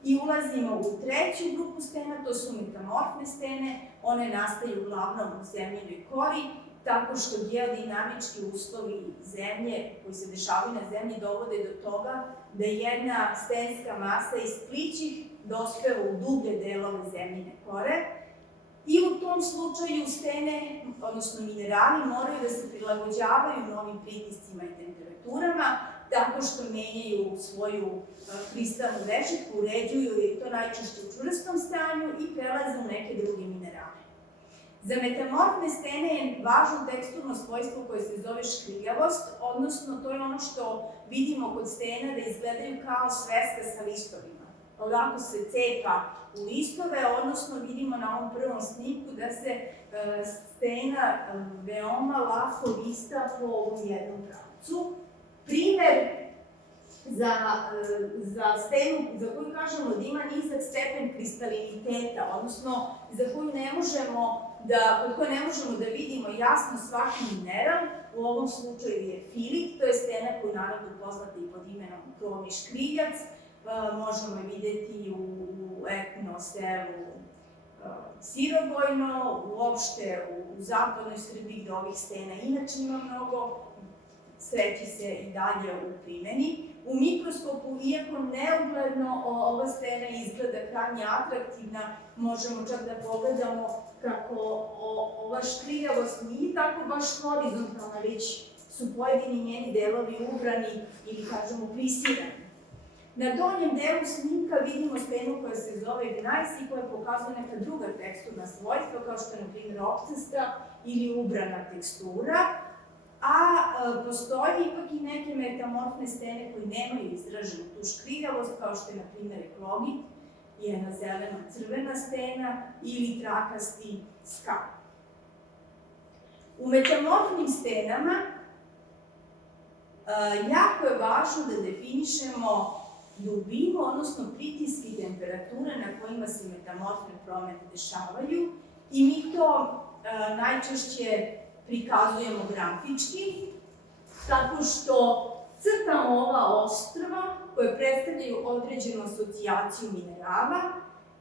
I ulazimo u treću grupu stena, to su metamorfne stene. One nastaju uglavnom u zemljinoj kori, tako što geodinamički uslovi zemlje koji se dešavaju na zemlji dovode do toga da jedna stenska masa iz plićih dospeva u dublje delove zemljine kore i u tom slučaju stene, odnosno minerali, moraju da se prilagođavaju novim pritiscima i temperaturama tako što menjaju svoju kristalnu rešetku, uređuju je to najčešće u čvrstom stanju i prelaze u neke druge minerale. Za metamorfne stene je važno teksturno svojstvo koje se zove škriljavost, odnosno to je ono što vidimo kod stena da izgledaju kao sveska sa listovima. Lako se cepa u listove, odnosno vidimo na ovom prvom snimku da se stena veoma lako lista po ovom jednom pravcu. Primer za stenu za koju kažemo da ima nizak stepen kristaliniteta, odnosno za koju kod koje ne možemo da vidimo jasno svaki mineral, u ovom slučaju je filit, to je stena koju naravno poznata i pod imenom krovni škriljac, možemo je videti u etno selu Sirobojno, uopšte u zapadnoj Srbiji gde ovih stena inače ima mnogo, sreći se i dalje u primeni. U mikroskopu, iako neugledno ova stena izgleda krajnje atraktivna, možemo čak da pogledamo kako ova škriljavost nije tako baš horizontalna, već su pojedini njeni delovi ubrani ili, kažemo, prisirani. Na donjem delu snimka vidimo stenu koja se zove gnajs i koja pokazuje neka druga teksturna svojstva, kao što je, na primjer, opcasta ili ubrana tekstura, a postoji ipak i neke metamorfne stene koje nemaju izraženu tu škriljavost, kao što je, na primjer, eklogit, jedna zeleno-crvena stena ili trakasti skal. U metamorfnim stenama jako je važno da definišemo dubinu, odnosno pritiske i temperature na kojima se metamorfne promene dešavaju i mi to najčešće prikazujemo grafički, tako što crtamo ova ostrva koje predstavljaju određenu asocijaciju minerala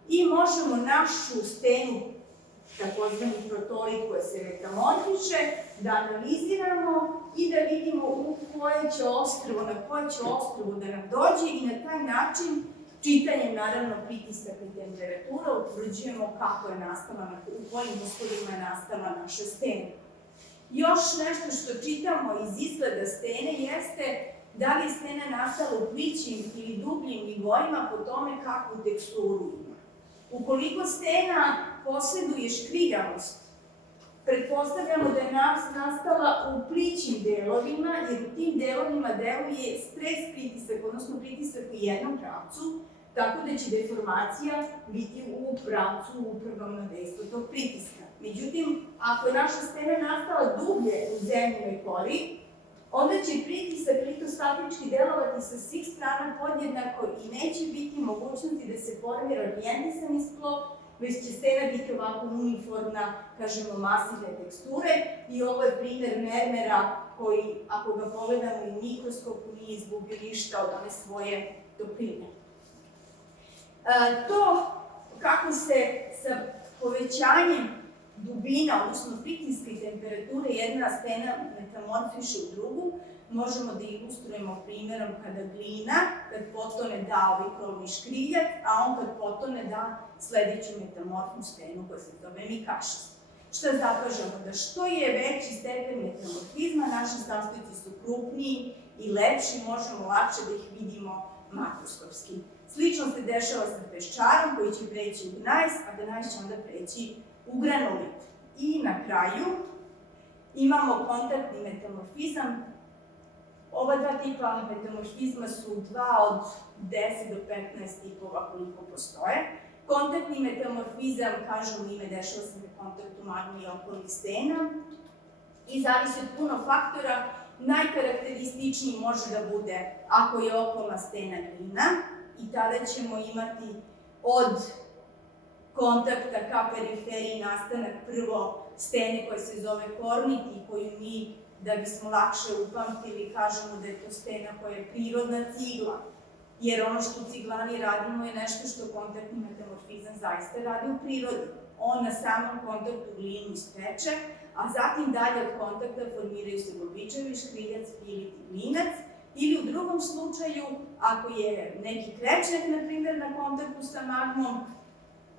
i možemo našu stenu, takozvani protolit koja se metamorfiše, da analiziramo i da vidimo na koje će ostrvo da nam dođe i na taj način, čitanjem naravno pritisaka i temperatura, utvrđujemo kako je nastala, u kojim uslovima je nastala naša stena. Još nešto što čitamo iz izgleda stene jeste da li je stena nastala u plićim ili dubljim nivoima po tome kakvu teksturu ima. Ukoliko stena poseduje škriljavost, pretpostavljamo da je nastala u plićim delovima, jer u tim delovima deluje stres pritisak, odnosno pritisak u jednom pravcu, tako da će deformacija biti u pravcu upravnom na dejstvo tog pritiska. Međutim, ako je naša stena nastala dublje u zemljinoj kori, onda će pritisak litostatički delovati sa svih strana podjednako i neće biti mogućnosti da se formira orijentisani sklop, već će stena biti ovako uniformna, kažemo, masivne teksture i ovo je primer mermera koji, ako ga pogledamo i u mikroskopu, nije izgubio ništa od one svoje topline. To kako se sa povećanjem dubina, odnosno pritiska i temperature jedna stena metamorfiše u drugu, možemo da ilustrujemo primjerom kada glina, kad potone da ovaj krovni škriljac, a on kad potone da sledeću metamorfnu stenu koja se zove mikašist. Šta zapažamo? Da što je veći stepen metamorfizma, naši sastojci su krupniji i lepši, možemo lakše da ih vidimo makroskopski. Slično se dešava sa peščarom koji će preći u gnajs, a gnajs će onda preći u granulit. I na kraju imamo kontaktni metamorfizam. Ova dva tipa metamorfizma su 2 od 10 do 15 tipova koliko postoje. Kontaktni metamorfizam, kažemo ime, dešava se na kontaktu magme i okolnih stena i zavisi od puno faktora. Najkarakterističniji može da bude ako je okolna stena glina i tada ćemo imati od kontakta ka periferiji nastanak prvo stene koja se zove kornit i koju mi, da bismo lakše upamtili, kažemo da je to stena koja je prirodna cigla. Jer ono što ciglani radimo je nešto što kontaktni metamorfizam zaista radi u prirodi. On na samom kontaktu glinu ispeče, a zatim dalje od kontakta formiraju se bobičevi, škriljac, pilit i glinac. Ili u drugom slučaju, ako je neki krečnjak, na primjer, na kontaktu sa magmom,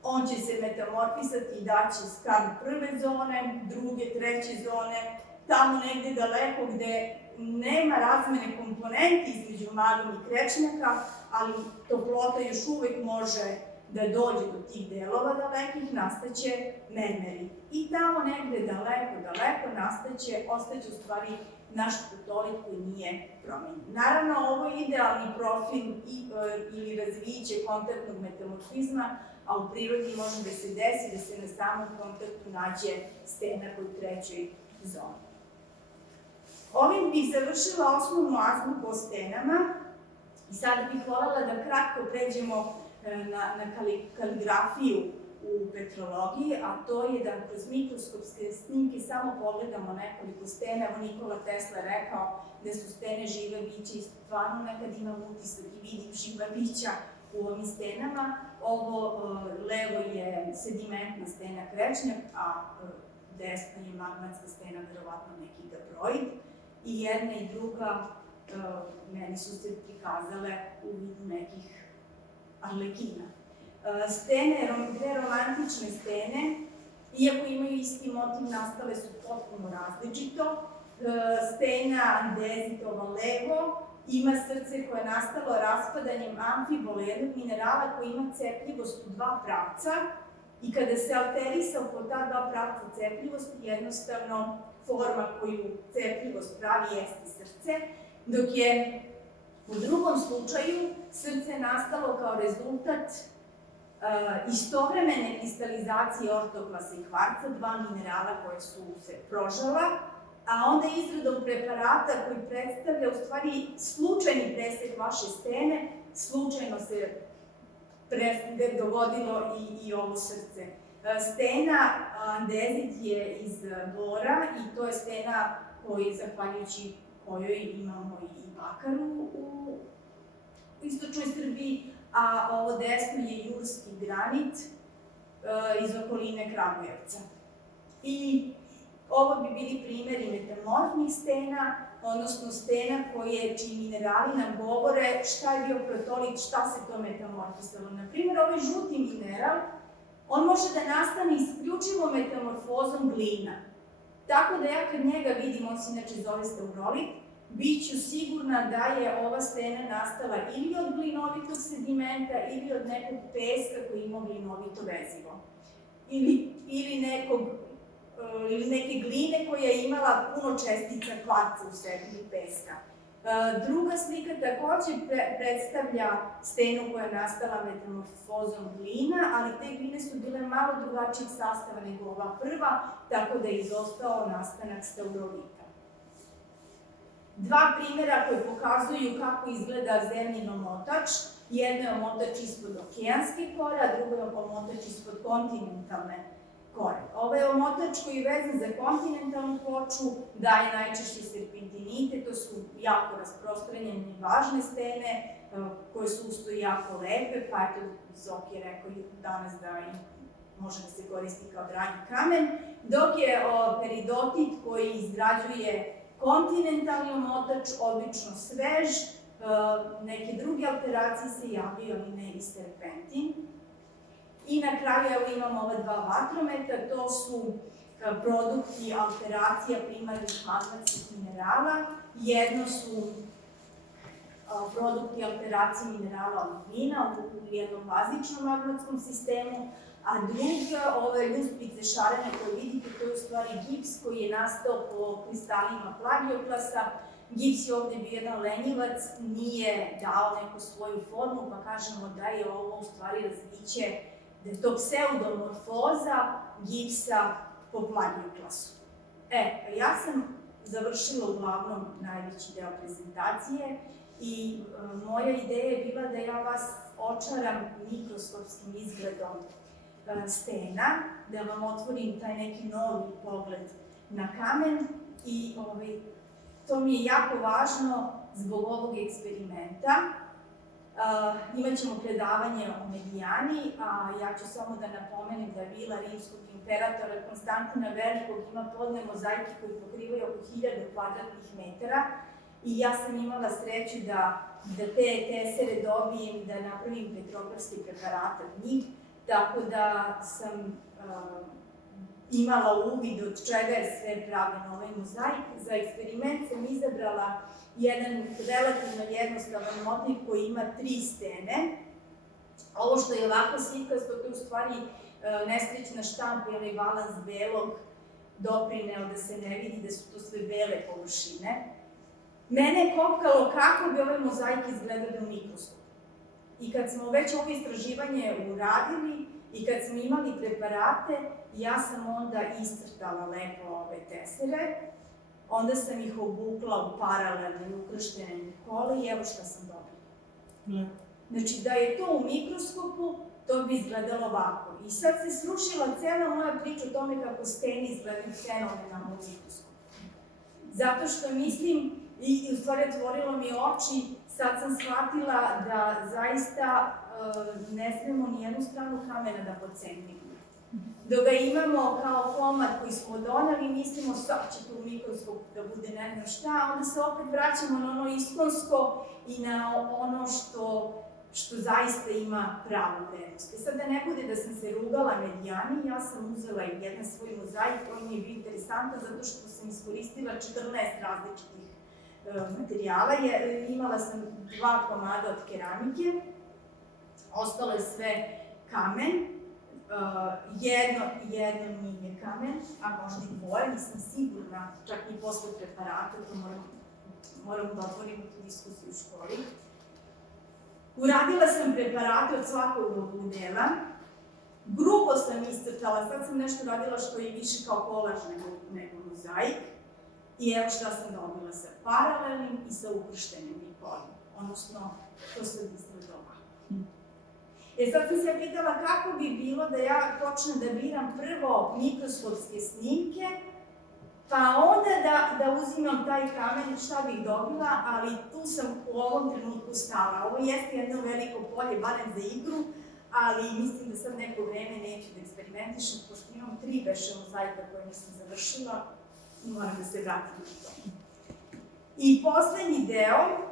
on će se metamorfisati i daći skan prve zone, druge, treće zone, tamo negde daleko gde nema razmene komponenti između magme i krečnjaka, ali toplota još uvek može da dođe do tih delova dalekih, nastaće mermeri. I tamo negde daleko ostaće u stvari naš protolit koji nije promenjen. Naravno, ovo je idealni profil ili razviće kontaktnog metamorfizma, a u prirodi može da se desi da se na samom kontaktu nađe stena kod trećoj zoni. Ovim bih završila osnovnu azbuku o stenama i sada bih voljela da kratko pređemo na kaligrafiju u petrologiji, a to je da kroz mikroskopske snimke samo pogledamo nekoliko stena. Evo Nikola Tesla rekao da su stene žive bića i stvarno nekad imam utisak i vidim živa bića u ovim stenama. Ovo levo je sedimentna stena krečnjak, a desna je magmatska stena, verovatno neki dabroid. I jedna i druga meni su se prikazale u vidu nekih arlekina. Dve romantične stene, iako imaju isti motiv, nastale su potpuno različito. Stena andezitova levo ima srce koje je nastalo raspadanjem amfibole, jednog minerala koji ima cepljivost u dva pravca i kada se alterisa po ta dva pravca cepljivosti, jednostavno forma koju cepljivost pravi jeste srce, dok je u drugom slučaju srce nastalo kao rezultat istovremene kristalizacije ortoklasa i kvarca, dva minerala koje su se prožala, a onda izradom preparata koji predstavlja u stvari slučajni presek vaše stene, slučajno se dogodilo i ovo srce. Stena andezit je iz bora i to je stena zahvaljujući kojoj imamo i bakar u istočnoj Srbiji, a ovo desno je jurski granit iz okoline Kragujevca. I ovo bi bili primjeri metamorfnih stena, odnosno stena čiji minerali nam govore šta je bio protolit, šta se to metamorfisalo. Naprimjer, ovaj žuti mineral, on može da nastane isključivo metamorfozom glina. Tako da ja kad njega vidim, on se inače zove staurolit, bit ću sigurna da je ova stena nastala ili od glinovitog sedimenta ili od nekog peska koji ima glinovito vezivo. Ili neke gline koja je imala puno čestica kvarca u sebi peska. Druga slika takođe predstavlja stenu koja je nastala metamorfozom glina, ali te gline su bile malo drugačijeg sastava nego ova prva, tako da je izostao nastanak staurolita. Dva primjera koji pokazuju kako izgleda zemljin omotač. Jedno je omotač ispod okeanske kore, a drugo je omotač ispod kontinentalne kore. Ovaj omotač koji je vezan za kontinentalnu ploču daje najčešće serpentinite, to su jako rasprostranjene i važne stene. koje su usto jako lepe, pa eto Zoki je rekao danas da može da se koristi kao dragi kamen, dok je peridotit koji izgrađuje kontinentalni omotač, obično svež, neke druge alteracije se javljaju, ali ne i serpentin. I na kraju evo imamo ova dva vatrometa, to su produkti alteracija primarnih magnetskih minerala. Jedno su produkti alteracije minerala olivina u jednom bazičnom magnetskom sistemu, a druga, ove ljuspice šarene koje vidite, to je u stvari gips koji je nastao po kristalima plagioklasa. Gips je ovde bio jedan lenjivac, nije dao neku svoju formu, pa kažemo da je ovo u stvari razviće, da je to pseudomorfoza gipsa po plagioklasu. Ja sam završila uglavnom najveći deo prezentacije i moja ideja je bila da ja vas očaram mikroskopskim izgledom stena, da vam otvorim taj neki novi pogled na kamen i to mi je jako važno zbog ovog eksperimenta. Imaćemo predavanje o Medijani, a ja ću samo da napomenem da vila rimskog imperatora Konstantina Velikog ima podne mozaike koji pokrivaju oko 1000 kvadratnih metara i ja sam imala sreću da te tesere dobijem, da napravim petrogravske preparate od njih, tako da sam imala uvid od čega je sve pravljen ovaj mozaik. Za eksperiment sam izabrala jedan relativno jednostavan motiv koji ima 3 stene. Ovo što je ovako sitkasto, to je u stvari nesrećna štampa ili balans belog doprineo da se ne vidi da su to sve bele površine. Mene je kopkalo kako bi ove mozaike izgledale u mikroskopu. I kad smo već ovo istraživanje uradili i kad smo imali preparate, ja sam onda iscrtala lepo ove tesere, onda sam ih obukla u paralelne ukrštene nikole i evo šta sam dobila. Znači, da je to u mikroskopu, to bi izgledalo ovako. I sad se srušila cela moja priča o tome kako steni izgledaju fenomenalno u mikroskopu. Zato što mislim, i u stvari otvorilo mi oči, sad sam shvatila da zaista ne smemo ni jednu stranu kamena da podcenimo. Dok ga imamo kao komad koji smo donali, mislimo sad će to u mikroskopu da bude ne znam šta, onda se opet vraćamo na ono iskonsko i na ono što zaista ima pravu vrednost. I sad da ne bude da sam se rugala Medijani, ja sam uzela jedan svoj mozaik koji mi je bio interesantan zato što sam iskoristila 14 različitih materijala. Imala sam 2 komada od keramike, ostalo je sve kamen, jedno nije kamen, a možda i dvoje, nisam sigurna, čak i posle preparata, to moram da otvorimo tu diskusiju u školi. Uradila sam preparate od svakog ovog dela, grubo sam iscrtala, sad sam nešto radila što je više kao kolaž nego mozaik. I evo šta sam dobila sa paralelnim i sa ukrštenim nikolima, odnosno to se izgleda ovako. Sad sam se pitala kako bi bilo da ja počnem da biram prvo mikroskopske snimke, pa onda da uzimam taj kamen, šta bih dobila, ali tu sam u ovom trenutku stala. Ovo jeste jedno veliko polje, barem za igru, ali mislim da sad neko vreme neću da eksperimentišem, pošto imam 3 beše mozaika koje nisam završila, moram da se vratim na to. I poslednji deo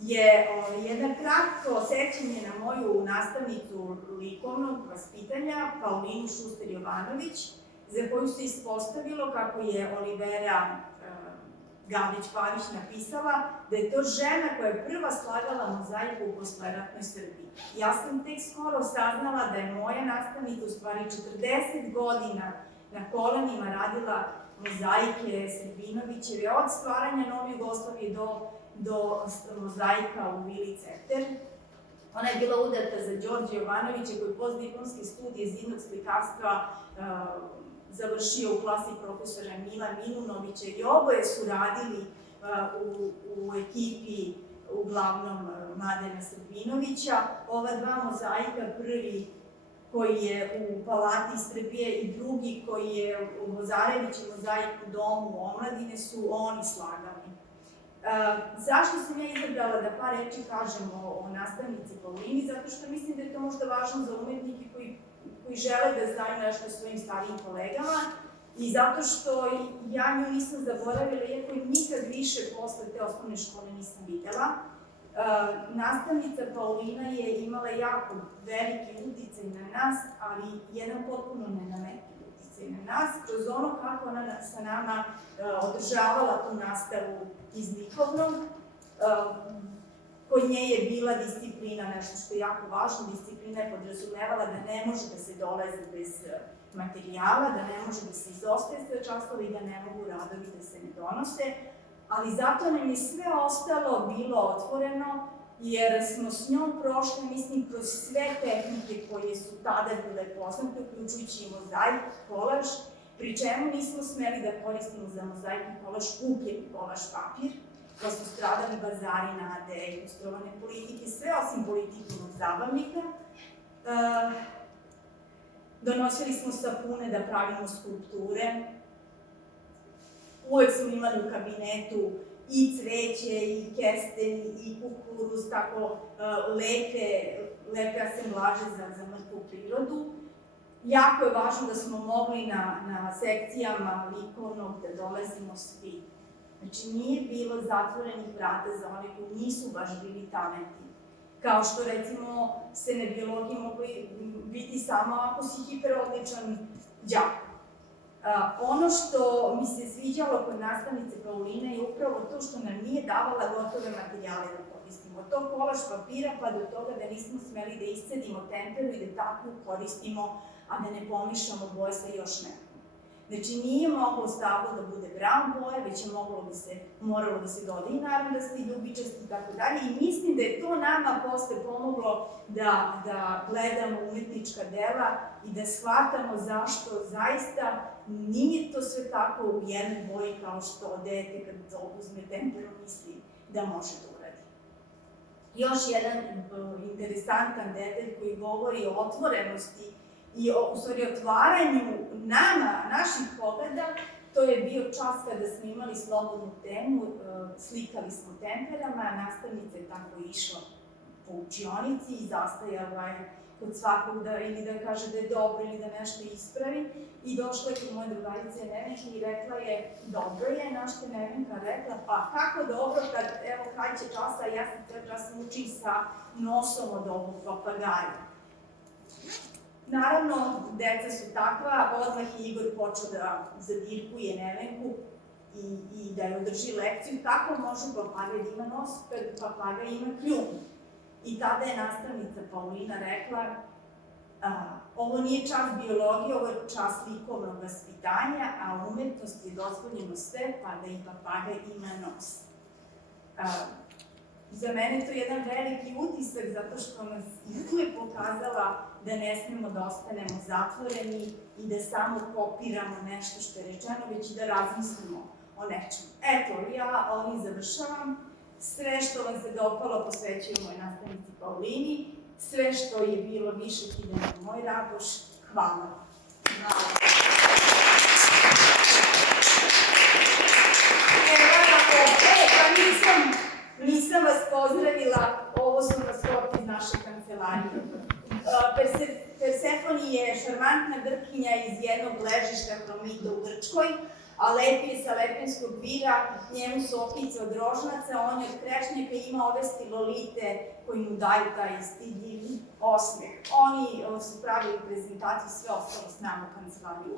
je jedno kratko sećanje na moju nastavnicu likovnog vaspitanja, Paulinu Šuster-Jovanović, za koju se ispostavilo, kako je Olivera Gavrić-Pavić napisala, da je to žena koja je prva slagala mozaiku u posleratnoj Srbiji. Ja sam tek skoro saznala da je moja nastavnica u stvari 40 godina na kolenima radila mozaike Srbinovićeve, od stvaranja Nove Jugoslavije do mozaika u Vili Cepter. Ona je bila udata za Đorđe Jovanovića, koji je postdiplomske studije zidnog slikarstva završio u klasi profesora Mila Milunovića i oboje su radili u ekipi uglavnom Mladena Srbinovića. Ova 2 mozaika, prvi koji je u Palati Srbije i drugi koji je u Mozarevićem mozaiku domu omladine, su oni slagali. Zašto sam ja izabrala da par reči kažem o nastavnici Paulini? Zato što mislim da je to možda važno za umetnike koji žele da znaju nešto o svojim starijim kolegama i zato što ja nju nisam zaboravila, iako je nikad više posle te osnovne škole nisam videla. Nastavnica Paulina je imala jako veliki uticaj na nas, ali jedan potpuno nenametljiv uticaj na nas, kroz ono kako ona sa nama održavala tu nastavu iz likovnog. Kod nje je bila disciplina, nešto što je jako važno. Disciplina je podrazumevala da ne može da se dolazi bez materijala, da ne može da se izostaje sve časove i da ne mogu radovi da se ne donose, ali zato nam je sve ostalo bilo otvoreno, jer smo s njom prošli, mislim, kroz sve tehnike koje su tada bile poznate, uključujući i mozaik, kolaž, pri čemu nismo smeli da koristimo za mozaik i kolaž kupljeni kolaž papir, pa su stradali bazari nade, ilustrovane politike, sve osim politikinog zabavnika. Donosili smo sapune da pravimo skulpture. Uvek smo imali u kabinetu i cveće, i kesten, i kukuruz, tako lepe asemblaže za mrtvu prirodu. Jako je važno da smo mogli na sekcijama likovnog da dolazimo svi. Znači, nije bilo zatvorenih vrata za one koji nisu baš bili talenti. Kao što, recimo, se na biologiji mogli biti samo ako si hiperodličan đak. Ono što mi se sviđalo kod nastavnice Pauline je upravo to što nam nije davala gotove materijale da koristimo. Od tog kolaž papira pa do toga da nismo smeli da iscedimo temperu i da takvu koristimo, a da ne pomišamo boje sa još nekom. Znači, nije moglo stablo da bude brown boje, već je moralo da se doda i narandasti, ljubičasti i tako dalje. I mislim da je to nama posle pomoglo da gledamo umetnička dela i da shvatamo zašto zaista nije to sve tako u jednoj boji kao što dete kad uzme temperu misli da može da uradi. Još jedan interesantan detalj koji govori o otvorenosti i u stvari otvaranju naših pogleda, to je bio čas kada smo imali slobodnu temu, slikali smo temperama, nastavnica je tako išla po učionici i zastajala je kod svakog ili da kaže da je dobro ili da nešto ispravi i došla je kod moje drugarice Nevenke i rekla je dobro je, našta Nevenka rekla pa kako dobro kad evo kraće časa, ja sam cijel čas učim sa nosom od ovog papagaja. Naravno, deca su takva, odmah je Igor počeo da zadirkuje Nevenku i da je održi lekciju kako može papagaj da ima nos kad papagaj ima kljun. I tada je nastavnica Paulina rekla ovo nije čas biologije, ovo je čas likovnog vaspitanja, a umetnost je dozvoljeno sve, pa da i papagaj ima nos. Za mene to je jedan veliki utisak, zato što nas uvijek pokazala da ne smemo da ostanemo zatvoreni i da samo kopiramo nešto što je rečeno, već i da razmislimo o nečemu. Eto, ja ovim završavam. Sve što vam se dopalo posvećujem moj nastavnici Paulini. Sve što je bilo više kidano u moj radoš. Hvala. Nisam vas pozdravila, ovo su maskoti iz naše kancelarije. Persefoni je šarmantna Grkinja iz jednog ležišta Hromita u Grčkoj, a lepi je sa lepenskog vira, njemu su okice od rožnaca, on je od krešnjaka i ima ove stilolite koji mu daju taj stidljivi osmeh. Oni su pravili prezentaciju, sve ostalo s nama u kancelariju.